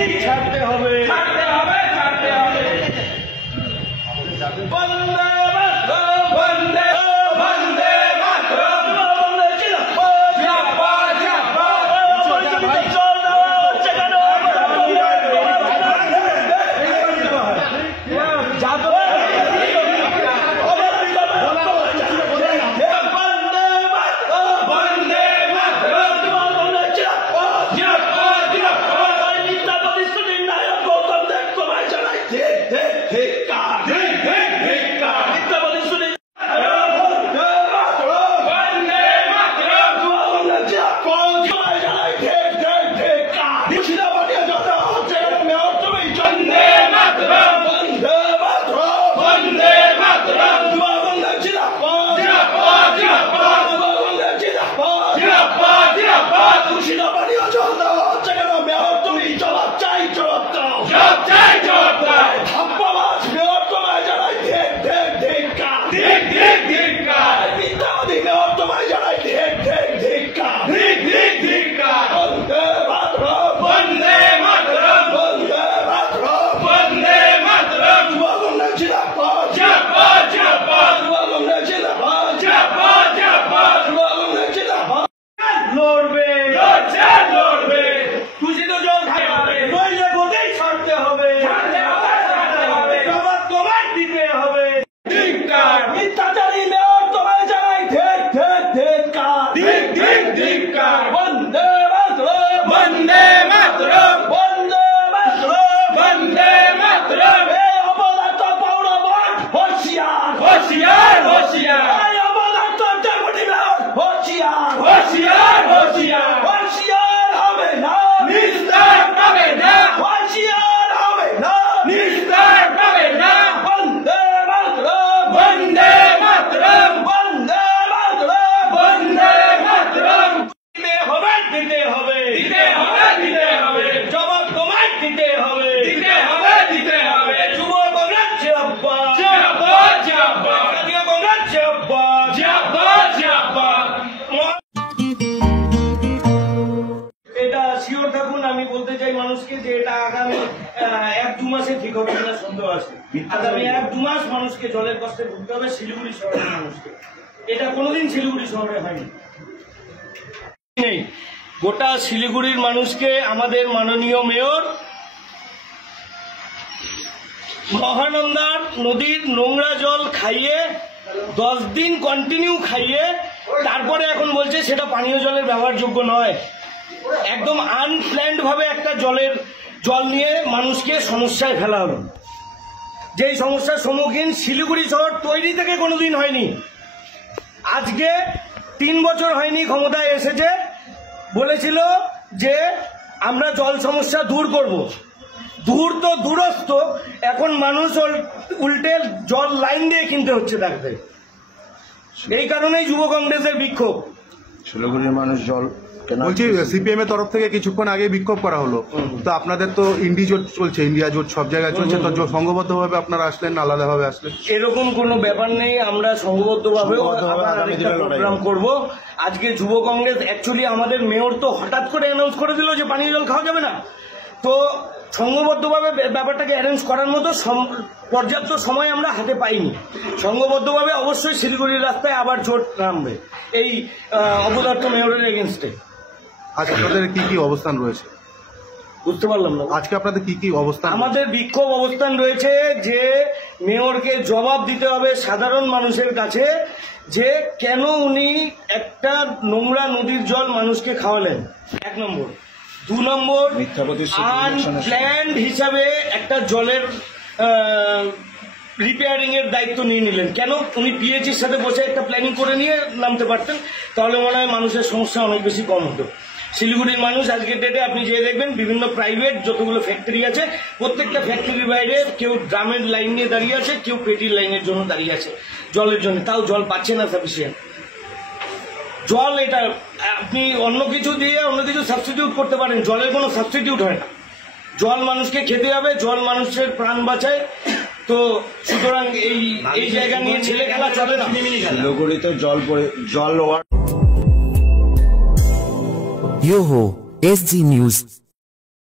মোদি ছাড়তে হবে, ছাড়তে হবে, ছাড়তে হবে। বন্দে মাতরম, বন্দে বন্দে মাতরম, বন্দে জিন্দাবাদ, জিন্দাবাদ, জিন্দাবাদ। জল দেওয়া হচ্ছে কেন? আমি বলতে চাই মানুষকে যে এটা আগামী 1-2 মাসে ঠিক হবে কিনা সন্দেহ আছে। আগামী 1-2 মাস মানুষকে জলের কষ্টে ভুগতে হবে শিলিগুড়ি শহরের মানুষকে। এটা কোনোদিন শিলিগুড়ি শহরে হয়নি। গোটা শিলিগুড়ির মানুষকে আমাদের মাননীয় মেয়র মহানন্দার নদীর নোংরা জল খাইয়ে 10 দিন কন্টিনিউ খাইয়ে তারপরে এখন বলছে সেটা পানীয় জলের ব্যবহারযোগ্য নয়। একদম আনপ্ল্যান্ড ভাবে একটা জল নিয়ে মানুষকে সমস্যায় ফেলা হলো। যেই সমস্যার সম্মুখীন শিলিগুড়ি শহর তৈরি থেকে কোনোদিন হয়নি। আজকে 3 বছর হয়নি ক্ষমতায় এসেছে, বলেছিল যে আমরা জল সমস্যা দূর করব। দূর তো দূরস্থ, এখন মানুষ উল্টে জল লাইন দিয়ে কিনতে হচ্ছে তাকে। এই কারণেই যুব কংগ্রেসের বিক্ষোভ। শিলিগুড়ির মানুষ জল বলছি সিপিএম এর তরফ থেকে কিছুক্ষণ আগে বিক্ষোভ করা হলো, তো আপনাদের তো ইন্ডি জোট চলছে, ইন্ডিয়া জোট সব জায়গায় চলছে, তো সংঘবদ্ধভাবে আপনারা আসলেন না আলাদাভাবে আসলেন? এরকম কোনো ব্যাপার নেই, আমরা সংঘবদ্ধভাবে প্রোগ্রাম করব। আজকে যুব কংগ্রেস অ্যাকচুয়ালি আমাদের মেয়র তো হঠাৎ করে অ্যানাউন্স করে দিল যে পানীয় জল খাওয়া যাবে না, তো সংঘবদ্ধভাবে ব্যাপারটাকে অ্যারেঞ্জ করার মতো পর্যাপ্ত সময় আমরা হাতে পাইনি। সংঘবদ্ধভাবে অবশ্যই শিলিগুড়ির রাস্তায় আবার জোট নামবে এই অপদার্থ মেয়রের এগেনস্টে। আজকে আপনাদের কি কি অবস্থান রয়েছে? বুঝতে পারলাম না। আজকে আপনাদের কি কি অবস্থান? আমাদের বিক্ষোভ অবস্থান রয়েছে যে মেয়রকে জবাব দিতে হবে সাধারণ মানুষের কাছে যে কেন উনি একটা নোংরা নদীর জল মানুষকে খাওয়ালেন, 1 নম্বর। 2 নম্বর, আনপ্ল্যান্ড হিসাবে একটা জলের রিপেয়ারিং এর দায়িত্ব নিয়ে নিলেন। কেন? উনি পিএইচির সাথে বসে একটা প্ল্যানিং করে নিয়ে নামতে পারতেন, তাহলে মনে হয় মানুষের সমস্যা অনেক বেশি কম হতো। শিলিগুড়ির মানুষ আজকের ডেটে আপনি যে দেখবেন বিভিন্ন প্রাইভেট যতগুলো ফ্যাক্টরি আছে, প্রত্যেকটা ফ্যাক্টরির বাইরে কেউ ড্রামের লাইন নিয়ে দাঁড়িয়ে আছে, কেউ পেটির লাইনের জন্য দাঁড়িয়ে আছে জলের জন্য, তাও জল পাচ্ছে না সাফিসিয়েন্ট জল। এটা আপনি অন্য কিছু দিয়ে অন্য কিছু সাবস্টিটিউট করতে পারেন, জলের কোনো সাবস্টিটিউট হয় না। জল মানুষকে খেতে হবে, জল মানুষের প্রাণ বাঁচায়। তো সুতরাং এই জায়গা নিয়ে ছেলে খেলা চলে না। শিলিগুড়িতে জল Yoho, SG News।